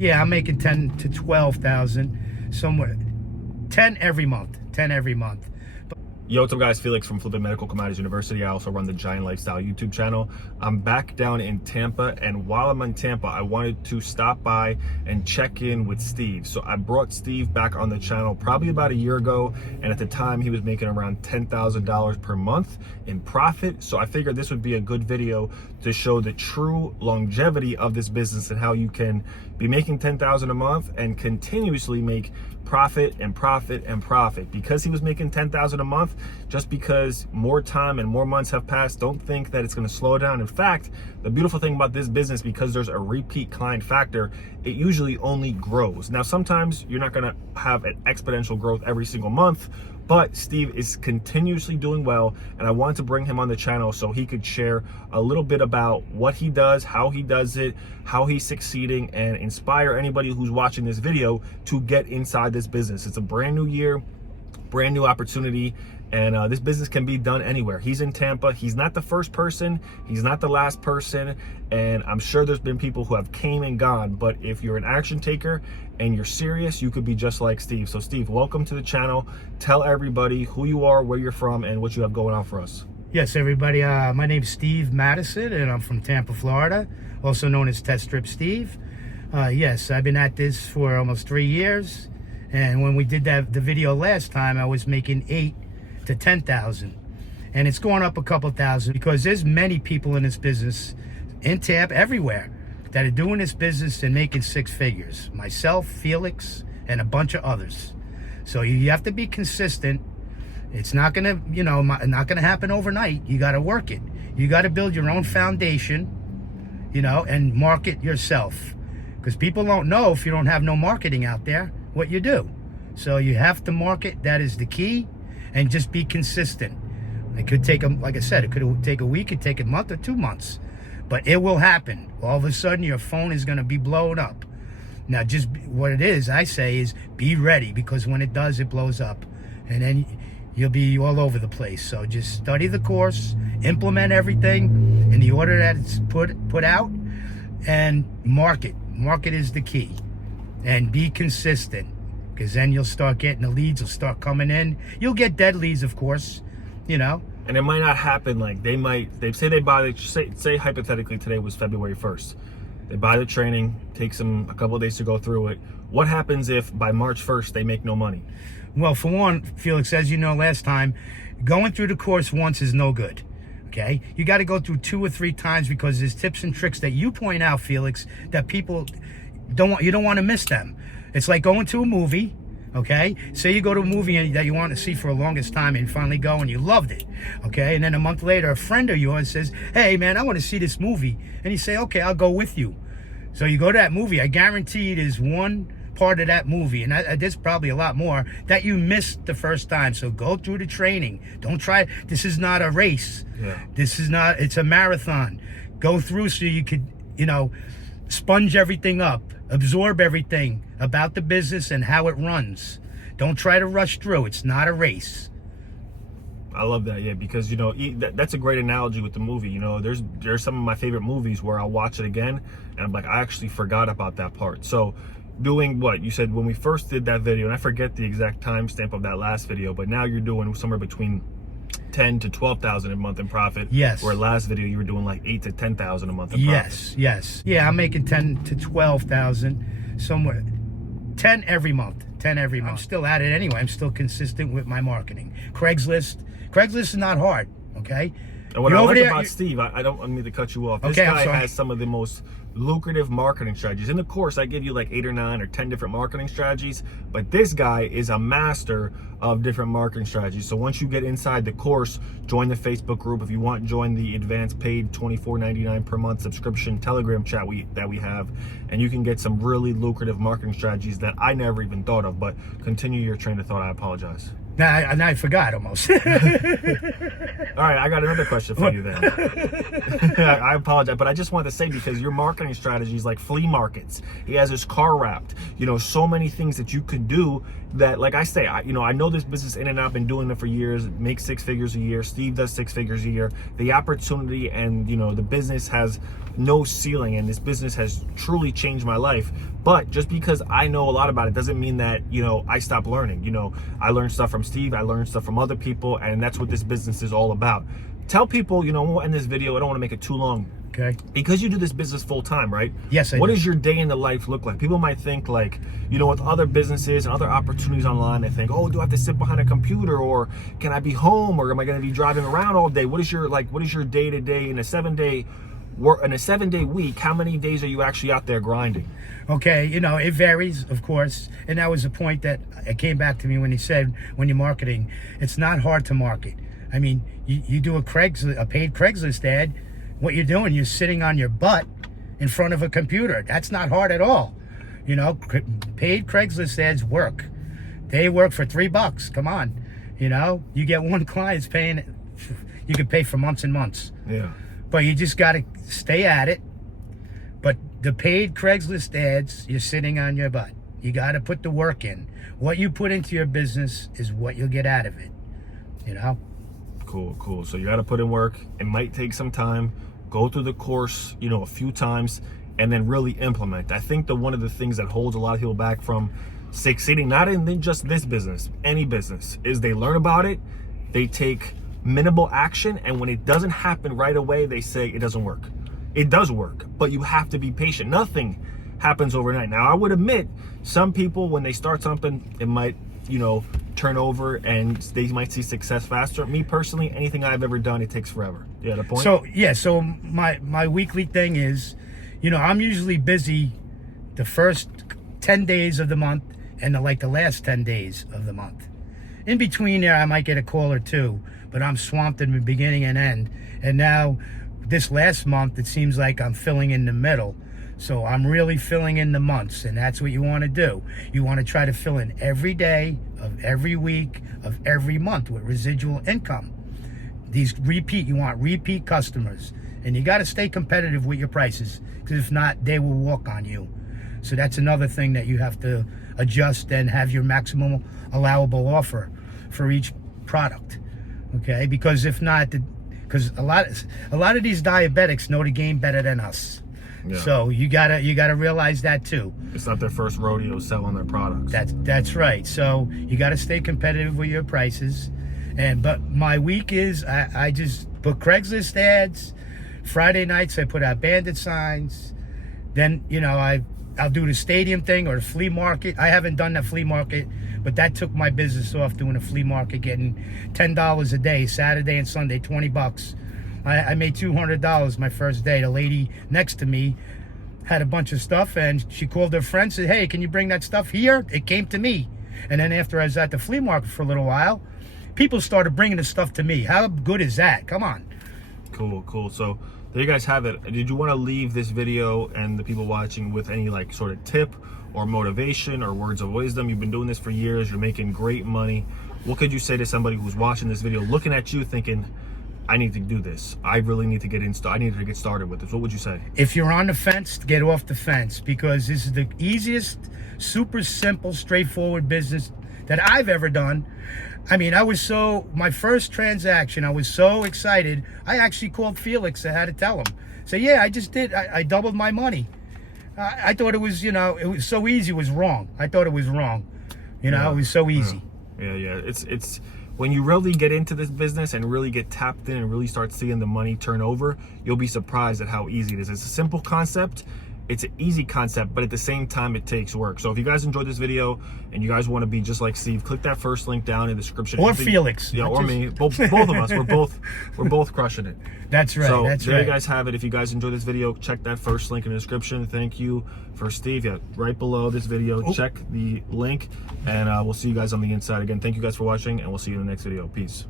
Yeah, I'm making 10 to 12,000 somewhere. 10 every month. 10 every month. Yo, what's up guys? Felix from Flipping Medical Commodities University. I also run the Giant Lifestyle YouTube channel. I'm back down in Tampa, and while I'm in Tampa, I wanted to stop by and check in with Steve. So I brought Steve back on the channel probably about a year ago, and at the time he was making around $10,000 per month in profit. So I figured this would be a good video to show the true longevity of this business and how you can be making $10,000 a month and continuously make profit and profit and profit. Because he was making $10,000 a month, just because more time and more months have passed, don't think that it's going to slow down. In fact, the beautiful thing about this business, because there's a repeat client factor, it usually only grows. Now, sometimes you're not going to have an exponential growth every single month, but Steve is continuously doing well, and I wanted to bring him on the channel so he could share a little bit about what he does, how he does it, how he's succeeding, and inspire anybody who's watching this video to get inside this business. It's a brand new year, brand new opportunity, and this business can be done anywhere. He's in Tampa. He's not the first person. He's not the last person. And I'm sure there's been people who have came and gone, but if you're an action taker and you're serious, you could be just like Steve. So Steve, welcome to the channel. Tell everybody who you are, where you're from, and what you have going on for us. Yes, everybody. My name's Steve Madison, and I'm from Tampa, Florida, also known as Test Strip Steve. Yes, I've been at this for almost 3 years. And when we did the video last time, I was making 8 to 10,000, and it's going up a couple thousand because there's many people in this business in Tampa, everywhere, that are doing this business and making 6 figures. Myself, Felix, and a bunch of others. So you have to be consistent. It's not gonna, not gonna happen overnight. You got to work it. You got to build your own foundation, and market yourself, because people don't know if you don't have no marketing out there what you do. So you have to market. That is the key. And just be consistent. It could take, like I said, it could take a week, it could take a month or 2 months, but it will happen. All of a sudden, your phone is going to be blown up. Now, just what it is, I say, is be ready, because when it does, it blows up, and then you'll be all over the place. So just study the course, implement everything in the order that it's put out, and market. Market is the key, and be consistent. Because then you'll start getting the leads, will start coming in. You'll get dead leads, of course, And it might not happen. Like they say they buy, say hypothetically today was February 1st. They buy the training, takes them a couple of days to go through it. What happens if by March 1st they make no money? Well, for one, Felix, as you know last time, going through the course once is no good. Okay? You got to go through 2 or 3 times, because there's tips and tricks that you point out, Felix, that people you don't want to miss them. It's like going to a movie, okay? Say you go to a movie that you want to see for the longest time, and you finally go and you loved it, okay? And then a month later, a friend of yours says, hey, man, I want to see this movie. And you say, okay, I'll go with you. So you go to that movie. I guarantee there's one part of that movie, and there's probably a lot more, that you missed the first time. So go through the training. Don't try. This is not a race. Yeah. It's a marathon. Go through so you could, sponge everything up, absorb everything about the business and how it runs. Don't try to rush through. It's not a race. I love that, yeah, because that's a great analogy with the movie. There's some of my favorite movies where I'll watch it again and I'm like, I actually forgot about that part. So doing what you said when we first did that video, and I forget the exact timestamp of that last video, but now you're doing somewhere between 10 to 12,000 a month in profit. Yes. Where last video you were doing like 8 to 10,000 a month in profit. Yes. Yeah, I'm making 10 to 12,000 somewhere. 10 every month. 10 every month. I'm still at it anyway. I'm still consistent with my marketing. Craigslist is not hard, okay? And what I like about Steve, I don't mean to cut you off. This guy has some of the most lucrative marketing strategies. In the course, I give you like 8 or 9 or 10 different marketing strategies, but this guy is a master of different marketing strategies. So once you get inside the course, join the Facebook group. If you want, join the advanced paid $24.99 per month subscription Telegram chat that we have, and you can get some really lucrative marketing strategies that I never even thought of. But continue your train of thought. I apologize. Now I forgot almost. All right, I got another question for you then. I apologize, but I just wanted to say, because your marketing strategy is like flea markets. He has his car wrapped. you know, so many things that you could do that, like I say, I know this business in and out, been doing it for years, make 6 figures a year. Steve does 6 figures a year. The opportunity and, you know, the business has no ceiling, and this business has truly changed my life. But just because I know a lot about it doesn't mean that, you know, I stop learning. You know, I learned stuff from Steve, I learned stuff from other people, and that's what this business is all about. Tell people, you know, we'll end this video, I don't want to make it too long. Okay. Because you do this business full time, right? Yes, I do. What does your day in the life look like? People might think, like, you know, with other businesses and other opportunities online, they think, oh, do I have to sit behind a computer, or can I be home, or am I going to be driving around all day? What is your day to day in a 7-day work, in a 7-day week? How many days are you actually out there grinding? Okay, you know, it varies, of course, and that was the point that it came back to me when he said, when you're marketing, it's not hard to market. I mean, you do a paid Craigslist ad. What you're doing, you're sitting on your butt in front of a computer. That's not hard at all. You know, paid Craigslist ads work. They work for $3. Come on. You know, you get one client is paying, you could pay for months and months. Yeah. But you just got to stay at it. But the paid Craigslist ads, you're sitting on your butt. You got to put the work in. What you put into your business is what you'll get out of it. You know? Cool. So you got to put in work. It might take some time. Go through the course, you know, a few times, and then really implement. I think that one of the things that holds a lot of people back from succeeding, not in just this business, any business, is they learn about it, they take minimal action, and when it doesn't happen right away, they say it doesn't work. It does work, but you have to be patient. Nothing happens overnight. Now, I would admit, some people, when they start something, it might, you know, turn over and they might see success faster. Me personally, anything I've ever done, it takes forever. Yeah, the point? So my weekly thing is, you know, I'm usually busy the first 10 days of the month and the last 10 days of the month. In between there, I might get a call or two, but I'm swamped in the beginning and end. And now this last month, it seems like I'm filling in the middle. So I'm really filling in the months, and that's what you want to do. You want to try to fill in every day of every week of every month with residual income. You want repeat customers, and you got to stay competitive with your prices, because if not, they will walk on you. So that's another thing that you have to adjust and have your maximum allowable offer for each product. Okay, because if not, because a lot of these diabetics know the game better than us. Yeah. So you gotta realize that too. It's not their first rodeo selling their products. That's right. So you gotta stay competitive with your prices. But my week is I just put Craigslist ads. Friday nights I put out bandit signs. Then, you know, I'll do the stadium thing or the flea market. I haven't done the flea market, but that took my business off, doing a flea market, getting $10 a day, Saturday and Sunday, $20. I made $200 my first day. The lady next to me had a bunch of stuff, and she called her friend, said, hey, can you bring that stuff here? It came to me. And then after I was at the flea market for a little while, people started bringing the stuff to me. How good is that? Come on. Cool. So there you guys have it. Did you want to leave this video and the people watching with any like sort of tip or motivation or words of wisdom? You've been doing this for years. You're making great money. What could you say to somebody who's watching this video, looking at you thinking, I need to do this. I really need to I need to get started with this. What would you say? If you're on the fence, get off the fence, because this is the easiest, super simple, straightforward business that I've ever done. I mean, my first transaction, I was so excited. I actually called Felix. I had to tell him. Say, yeah, I just did. I doubled my money. I thought it was, you know, it was so easy. It was wrong. I thought it was wrong. You know, it was so easy. Yeah. It's when you really get into this business and really get tapped in and really start seeing the money turn over, you'll be surprised at how easy it is. It's a simple concept. It's an easy concept, but at the same time, it takes work. So if you guys enjoyed this video and you guys want to be just like Steve, click that first link down in the description. Or Felix. Yeah, or me. Both of us. We're both crushing it. That's right. So that's there right. you guys have it. If you guys enjoyed this video, check that first link in the description. Thank you for Steve. Yeah, right below this video, check the link, and we'll see you guys on the inside. Again, thank you guys for watching, and we'll see you in the next video. Peace.